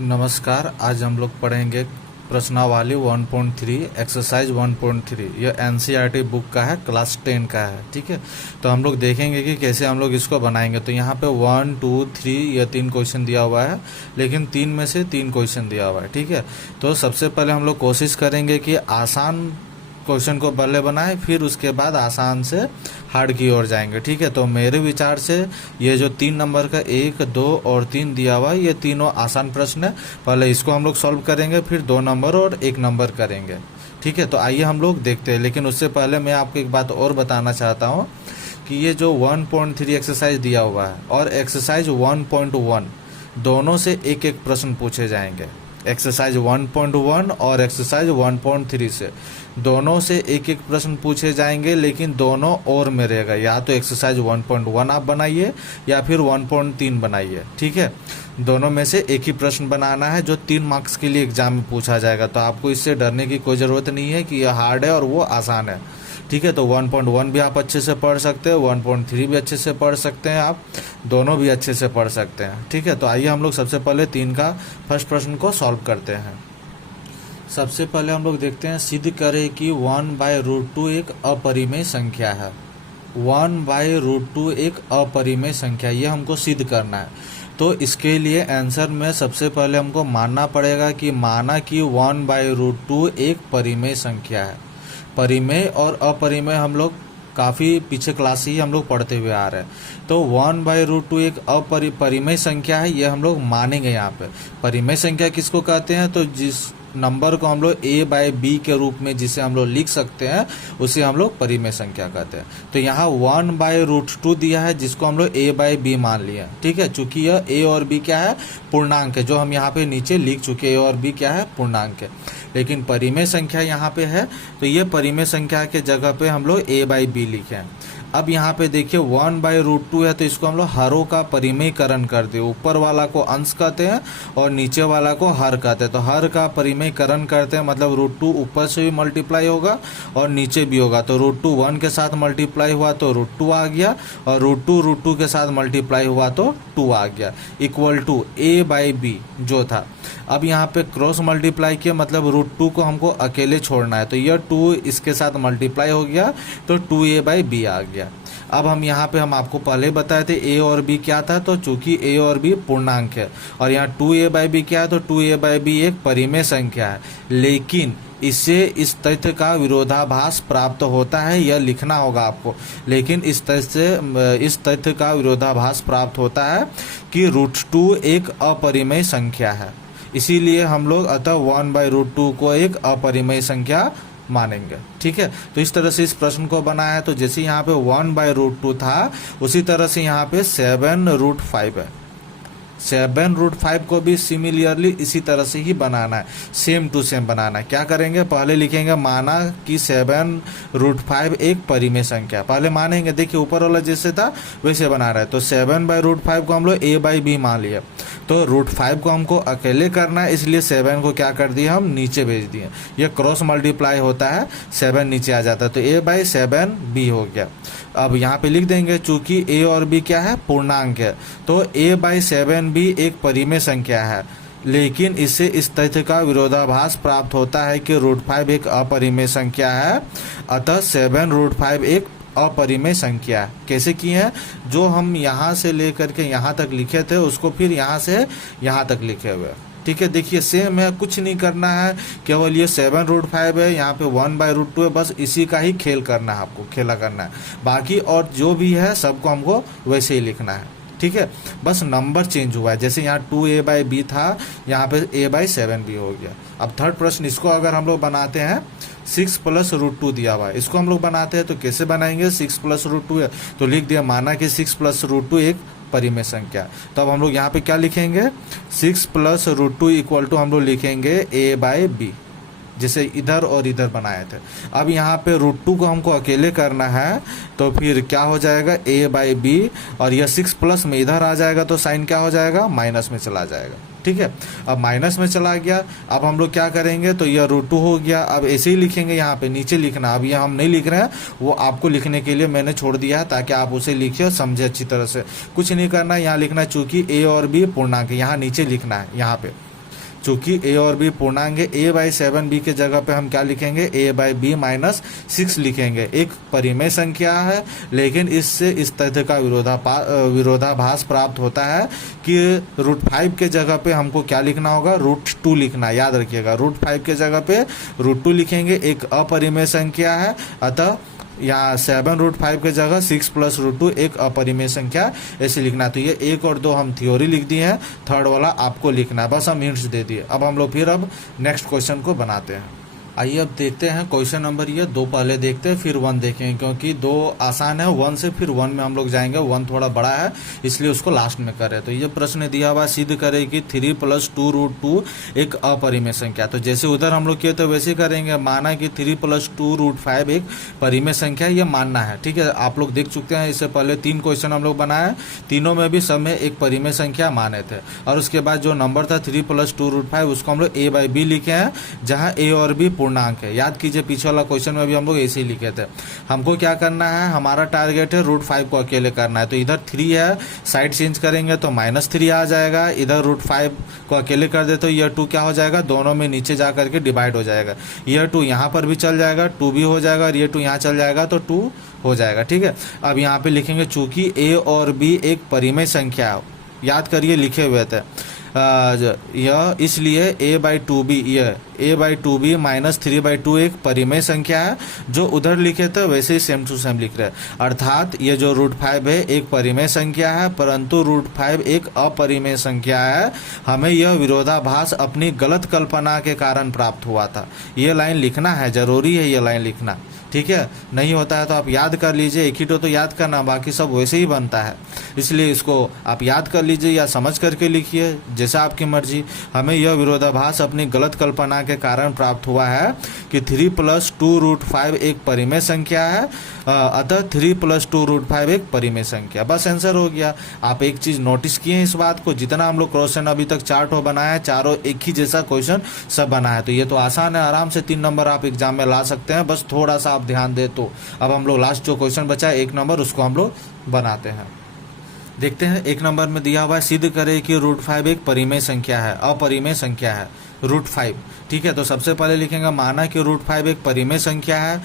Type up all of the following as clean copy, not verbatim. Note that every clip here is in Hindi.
नमस्कार। आज हम लोग पढ़ेंगे प्रश्नावली 1.3 एक्सरसाइज 1.3। यह एनसीईआरटी बुक का है, क्लास 10 का है। ठीक है, तो हम लोग देखेंगे कि कैसे हम लोग इसको बनाएंगे। तो यहाँ पे 1, 2, 3 ये 3 क्वेश्चन दिया हुआ है, लेकिन 3 में से 3 क्वेश्चन दिया हुआ है। ठीक है, तो सबसे पहले हम लोग कोशिश करेंगे कि आसान क्वेश्चन को पहले बनाएं, फिर उसके बाद आसान से हार्ड की ओर जाएंगे। ठीक है, तो मेरे विचार से ये जो 3 नंबर का 1, 2 और 3 दिया हुआ है, ये तीनों आसान प्रश्न है। पहले इसको हम लोग सॉल्व करेंगे, फिर 2 नंबर और 1 नंबर करेंगे। ठीक है, तो आइए हम लोग देखते हैं। लेकिन उससे पहले मैं आपको एक बात और बताना चाहता हूँ कि ये जो 1.3 एक्सरसाइज दिया हुआ है और एक्सरसाइज 1.1 दोनों से एक एक प्रश्न पूछे जाएंगे। एक्सरसाइज 1.1 और एक्सरसाइज 1.3 से दोनों से एक एक प्रश्न पूछे जाएंगे, लेकिन दोनों और में रहेगा। या तो एक्सरसाइज 1.1 आप बनाइए या फिर 1.3 बनाइए। ठीक है, दोनों में से एक ही प्रश्न बनाना है जो 3 मार्क्स के लिए एग्जाम में पूछा जाएगा। तो आपको इससे डरने की कोई ज़रूरत नहीं है कि यह हार्ड है और वो आसान है। ठीक है, तो 1.1 भी आप अच्छे से पढ़ सकते हैं, 1.3 भी अच्छे से पढ़ सकते हैं, आप दोनों भी अच्छे से पढ़ सकते हैं। ठीक है, तो आइए हम लोग सबसे पहले 3 का फर्स्ट प्रश्न को सॉल्व करते हैं। सबसे पहले हम लोग देखते हैं, सिद्ध करें कि 1/√2 एक अपरिमेय संख्या है। 1/√2 एक अपरिमेय संख्या, ये हमको सिद्ध करना है। तो इसके लिए आंसर में सबसे पहले हमको मानना पड़ेगा कि माना कि 1/√2 एक परिमेय संख्या है। परिमेय और अपरिमेय हम लोग काफ़ी पीछे क्लास ही हम लोग पढ़ते हुए आ रहे हैं। तो 1/√2 एक परिमेय संख्या है, ये हम लोग मानेंगे। यहाँ पे परिमेय संख्या किसको कहते हैं? तो जिस नंबर को हम लोग a/b के रूप में जिसे हम लोग लिख सकते हैं, उसे हम लोग परिमेय संख्या कहते हैं। तो यहाँ 1/√2 दिया है, जिसको हम लोग a/b मान लिया। ठीक है, चूंकि यह a और b क्या है? पूर्णांक है, जो हम यहाँ पे नीचे लिख चुके। a और b क्या है? पूर्णांक है। लेकिन परिमेय संख्या यहाँ पे है, तो ये परिमेय संख्या के जगह पे हम लोग a/b लिखे हैं। अब यहाँ पे देखिए 1/√2 है, तो इसको हम लोग हरों का परिमेयकरण कर दे। ऊपर वाला को अंश कहते हैं और नीचे वाला को हर कहते हैं। तो हर का परिमेयकरण करते हैं, मतलब √2 ऊपर से भी मल्टीप्लाई होगा और नीचे भी होगा। तो √2 1 के साथ मल्टीप्लाई हुआ तो √2 आ गया, और √2 के साथ मल्टीप्लाई हुआ तो 2 आ गया, इक्वल टू a/b जो था। अब यहाँ पे क्रॉस मल्टीप्लाई किया, मतलब √2 को हमको अकेले छोड़ना है, तो यह 2 इसके साथ मल्टीप्लाई हो गया तो 2a/b आ गया। अब हम यहाँ पे हम आपको पहले बताए थे a और b क्या था, तो चूंकि a और b पूर्णांक है और यहाँ 2a/b क्या है, तो 2a/b एक परिमेय संख्या है। लेकिन इससे इस तथ्य का विरोधाभास प्राप्त होता है, यह लिखना होगा आपको। लेकिन इस तथ्य का विरोधाभास प्राप्त होता है कि √2 एक अपरिमेय संख्या है। इसीलिए हम लोग अतः 1/√2 को एक अपरिमेय संख्या मानेंगे। ठीक है, तो इस तरह से इस प्रश्न को बनाया है। तो जैसे यहाँ पे 1/√2 था, उसी तरह से यहाँ पे 7√5 है। 7√5 को भी सिमिलरली इसी तरह से ही बनाना है, सेम टू सेम बनाना है। क्या करेंगे? पहले लिखेंगे माना कि 7√5 एक परिमेय संख्या। पहले मानेंगे, देखिए ऊपर वाला जैसे था वैसे बना रहा है। तो 7/√5 को हम लोग a/b मान लिए। तो √5 को हमको अकेले करना है, इसलिए 7 को क्या कर दिया, हम नीचे भेज दिए। ये क्रॉस मल्टीप्लाई होता है, 7 नीचे आ जाता है, तो a/7b हो गया। अब यहाँ पे लिख देंगे, चूंकि a और b क्या है? पूर्णांक है, तो a/7b एक परिमेय संख्या है। लेकिन इससे इस तथ्य का विरोधाभास प्राप्त होता है कि √5 एक अपरिमेय संख्या है, अतः 7√5 एक अपरिमेय संख्या है। कैसे किए हैं? जो हम यहाँ से लेकर के यहाँ तक लिखे थे, उसको फिर यहाँ से यहाँ तक लिखे हुए। ठीक है, देखिए सेम है, कुछ नहीं करना है, केवल ये 7√5 है, यहाँ पे 1/√2 है, बस इसी का ही खेल करना है, आपको खेला करना है। बाकी और जो भी है सबको हमको वैसे ही लिखना है। ठीक है, बस नंबर चेंज हुआ है। जैसे यहाँ 2a/b था, यहाँ पे a/7b हो गया। अब थर्ड प्रश्न, इसको अगर हम लोग बनाते हैं, 6 + √2 दिया हुआ है, इसको हम लोग बनाते हैं तो कैसे बनाएंगे? 6 + √2 है तो लिख दिया, माना कि 6 + √2 एक परिमेय संख्या। तो अब हम लोग यहाँ पे क्या लिखेंगे? 6 + √2 इक्वल टू हम लोग लिखेंगे a/b, जैसे इधर और इधर बनाए थे। अब यहाँ पे √2 को हमको अकेले करना है, तो फिर क्या हो जाएगा? a/b, और यह 6 प्लस में इधर आ जाएगा तो साइन क्या हो जाएगा? माइनस में चला जाएगा। ठीक है, अब माइनस में चला गया। अब हम लोग क्या करेंगे? तो यह √2 हो गया। अब ऐसे ही लिखेंगे, यहाँ पे नीचे लिखना। अब यह हम नहीं लिख रहे हैं, वो आपको लिखने के लिए मैंने छोड़ दिया है, ताकि आप उसे लिखिए, समझे अच्छी तरह से। कुछ नहीं करना है, यहाँ लिखना है, चूंकि a और b पूर्णांक है, यहाँ नीचे लिखना है, यहाँ पे चूंकि ए और बी पूर्णांक है, ए बाई 7b के जगह पे हम क्या लिखेंगे, ए बाई बी माइनस 6 लिखेंगे। एक परिमेय संख्या है, लेकिन इससे इस तथ्य का विरोधाभास प्राप्त होता है कि √5 के जगह पे हमको क्या लिखना होगा, √2 लिखना। याद रखिएगा, √5 के जगह पे √2 लिखेंगे, एक अपरिमेय संख्या है, अतः यहाँ 7 √5 के जगह 6 + √2 एक अपरिमेय संख्या ऐसे लिखना। तो ये 1 और 2 हम थ्योरी लिख दिए हैं, थर्ड वाला आपको लिखना है, बस हम हिंट्स दे दिए। अब हम लोग फिर नेक्स्ट क्वेश्चन को बनाते हैं। आइए अब देखते हैं क्वेश्चन नंबर ये 2 पहले देखते हैं, फिर 1 देखेंगे, क्योंकि 2 आसान है, 1 से फिर 1 में हम लोग जाएंगे। 1 थोड़ा बड़ा है, इसलिए उसको लास्ट में करें। तो ये प्रश्न दिया हुआ, सिद्ध करें कि 3 + 2√2 एक अपरिमेय संख्या। तो जैसे उधर हम लोग किए तो वैसे करेंगे। माना कि 3 + 2√5 एक परिमेय संख्या, ये मानना है, ठीक है। आप लोग देख चुके हैं, इससे पहले 3 क्वेश्चन हम लोग बनाए, तीनों में भी सब में एक परिमेय संख्या माने थे। और उसके बाद जो नंबर था 3 + 2√5, उसको हम लोग a बाई बी लिखे हैं, जहाँ a और b पूर्णांक है। याद कीजिए, पीछे वाला क्वेश्चन में भी हम लोग ऐसे ही लिखे थे। हमको क्या करना है, हमारा टारगेट है √5 को अकेले करना है। तो इधर 3 है, साइड चेंज करेंगे तो -3 आ जाएगा। इधर √5 को अकेले कर दे तो ये 2 क्या हो जाएगा, दोनों में नीचे जा करके डिवाइड हो जाएगा। ये 2 यहाँ पर भी चल जाएगा, 2 भी हो जाएगा, और ये 2 यहाँ चल जाएगा तो 2 हो जाएगा, ठीक है। अब यहाँ पे लिखेंगे चूंकि a और b एक परिमेय संख्या, याद करिए लिखे हुए थे यह, इसलिए a/2b, यह a/2b -3/2 एक परिमेय संख्या है। जो उधर लिखे थे वैसे ही सेम टू सेम लिख रहे हैं, अर्थात ये जो √5 है एक परिमेय संख्या है, परंतु √5 एक अपरिमेय संख्या है। हमें यह विरोधाभास अपनी गलत कल्पना के कारण प्राप्त हुआ था। ये लाइन लिखना है, जरूरी है ये लाइन लिखना, ठीक है। नहीं होता है तो आप याद कर लीजिए, एक ही तो याद करना, बाकी सब वैसे ही बनता है, इसलिए इसको आप याद कर लीजिए या समझ करके लिखिए, जैसा आपकी मर्जी। हमें यह विरोधाभास अपनी गलत कल्पना के कारण प्राप्त हुआ है कि 3 + 2√5 एक परिमेय संख्या है, अतः 3 + 2√5 एक परिमेय संख्या। बस आंसर हो गया। आप एक चीज नोटिस किए हैं इस बात को, जितना हम लोग क्वेश्चन अभी तक 4 बनाया है, चारों एक ही जैसा क्वेश्चन सब बना है। तो ये तो आसान है, आराम से 3 नंबर आप एग्जाम में ला सकते हैं, बस थोड़ा सा आप ध्यान दे तो। अब हम लोग लास्ट जो क्वेश्चन बचा है 1 नंबर, उसको हम लोग बनाते हैं। देखते हैं 1 नंबर में दिया हुआ है, सिद्ध करें कि √5 एक परिमेय संख्या है, अपरिमेय संख्या है √5, ठीक है। तो सबसे पहले लिखेंगे, माना कि √5 एक परिमेय संख्या है,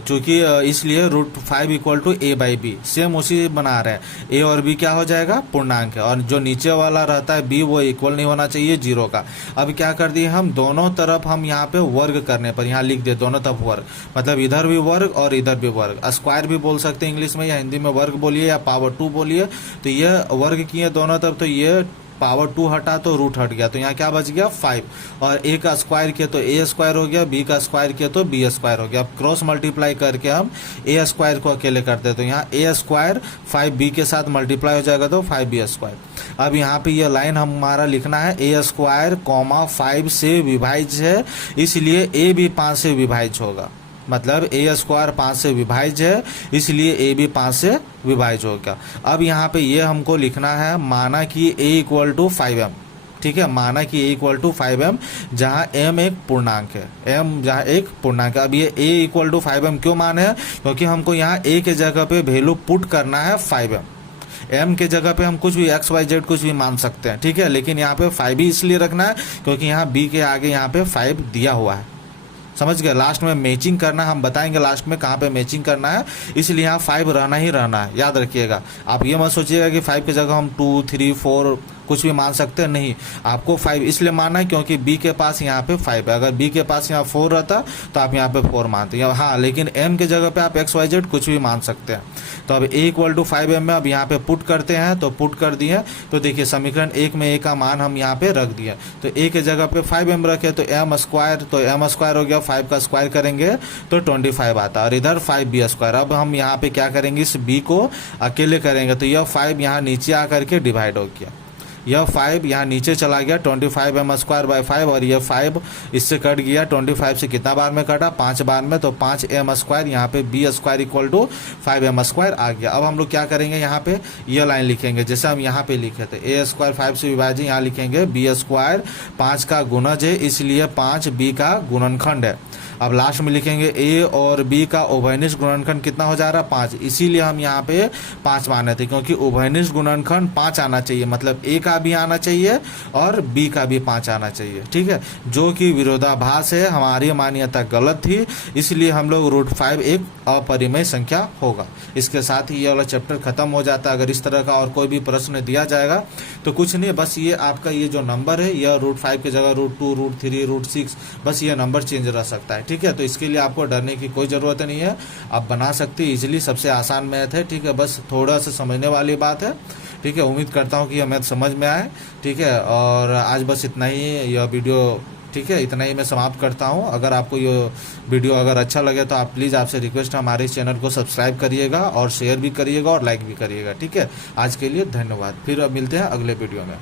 चूंकि इसलिए √5 = a/b, सेम उसी बना रहे हैं। a और b क्या हो जाएगा, पूर्णांक है, और जो नीचे वाला रहता है b वो इक्वल नहीं होना चाहिए 0 का। अब क्या कर दिए हम, दोनों तरफ हम यहाँ पे वर्ग करने पर यहाँ लिख दिए, दोनों तरफ वर्ग, मतलब इधर भी वर्ग और इधर भी वर्ग। स्क्वायर भी बोल सकते हैं इंग्लिश में, या हिंदी में वर्ग बोलिए या पावर 2 बोलिए। तो ये वर्ग किए दोनों तरफ, तो ये पावर 2 हटा तो रूट हट गया, तो यहाँ क्या बच गया 5, और a का स्क्वायर किया तो a² हो गया, b का स्क्वायर किया तो b² हो गया। अब क्रॉस मल्टीप्लाई करके हम a² को अकेले करते हैं, तो यहाँ a² 5b के साथ मल्टीप्लाई हो जाएगा तो 5b²। अब यहाँ पे ये लाइन हमारा लिखना है, a², 5 से विभाज्य है, इसलिए a भी 5 से विभाज्य होगा, मतलब a² 5 से विभाज्य है, इसलिए a भी 5 से विभाज्य होगा। अब यहाँ पे ये हमको लिखना है, माना कि a = 5m, ठीक है। माना कि a = 5m, जहाँ m एक पूर्णांक है, m जहाँ एक पूर्णांक है। अब ये a = 5m क्यों माने हैं, क्योंकि हमको यहाँ a के जगह पे वैल्यू पुट करना है 5m। m के जगह पे हम कुछ भी x y z कुछ भी मान सकते हैं, ठीक है, लेकिन यहाँ पे 5 भी इसलिए रखना है क्योंकि यहाँ b के आगे यहाँ पे 5 दिया हुआ है, समझ गए। लास्ट में मैचिंग करना, हम बताएंगे लास्ट में कहाँ पे मैचिंग करना है, इसलिए यहाँ 5 रहना ही रहना है, याद रखिएगा। आप ये मत सोचिएगा कि 5 की जगह हम 2, 3, 4 कुछ भी मान सकते हैं, नहीं, आपको 5 इसलिए मानना है क्योंकि b के पास यहाँ पे 5 है। अगर b के पास यहाँ 4 रहता तो आप यहाँ पे 4 मानते हैं, हाँ, लेकिन m के जगह पे आप x y z कुछ भी मान सकते हैं। तो अब a = 5m में अब यहाँ पे पुट करते हैं, तो पुट कर दिए, तो देखिए समीकरण 1 में a का मान हम यहाँ पे रख दिए, तो a के जगह पे 5m रखे तो m², तो m² हो गया, 5 का स्क्वायर करेंगे तो 25 आता है, और इधर 5b²। अब हम यहाँ पे क्या करेंगे, इस b को अकेले करेंगे, तो यह 5 यहाँ नीचे आकर के डिवाइड हो गया, यह 5 यहाँ नीचे चला गया, 25m²/5, और यह 5 इससे कट गया, 25 से कितना बार में कटा, 5 बार में, तो 5m², यहाँ पे b² = 5m² आ गया। अब हम लोग क्या करेंगे, यहाँ पे यह लाइन लिखेंगे जैसे हम यहाँ पे लिखे थे, a² 5 से विभाज्य, यहाँ लिखेंगे b² 5 का गुणज है, इसलिए 5 b का गुणनखंड है। अब लास्ट में लिखेंगे ए और बी का उभयनिष्ठ गुणनखंड कितना हो जा रहा है 5, इसीलिए हम यहाँ पे 5 माने थे, क्योंकि उभयनिष्ठ गुणनखंड 5 आना चाहिए, मतलब ए का भी आना चाहिए और बी का भी 5 आना चाहिए, ठीक है, जो कि विरोधाभास है, हमारी मान्यता गलत थी, इसलिए हम लोग √5 एक अपरिमेय संख्या होगा। इसके साथ ही ये वाला चैप्टर खत्म हो जाता है। अगर इस तरह का और कोई भी प्रश्न दिया जाएगा तो कुछ नहीं, बस ये आपका ये जो नंबर है यह √5 की जगह √2, √3, √6 बस ये नंबर चेंज रह सकता है, ठीक है। तो इसके लिए आपको डरने की कोई ज़रूरत नहीं है, आप बना सकते हैं इजीली, सबसे आसान मैथ है, ठीक है, बस थोड़ा सा समझने वाली बात है, ठीक है। उम्मीद करता हूँ कि यह मैथ समझ में आए, ठीक है। और आज बस इतना ही यह वीडियो, ठीक है, इतना ही मैं समाप्त करता हूँ। अगर आपको ये वीडियो अगर अच्छा लगे तो आप प्लीज़, आपसे रिक्वेस्ट है, हमारे इस चैनल को सब्सक्राइब करिएगा और शेयर भी करिएगा और लाइक भी करिएगा, ठीक है। आज के लिए धन्यवाद, फिर अब मिलते हैं अगले वीडियो में।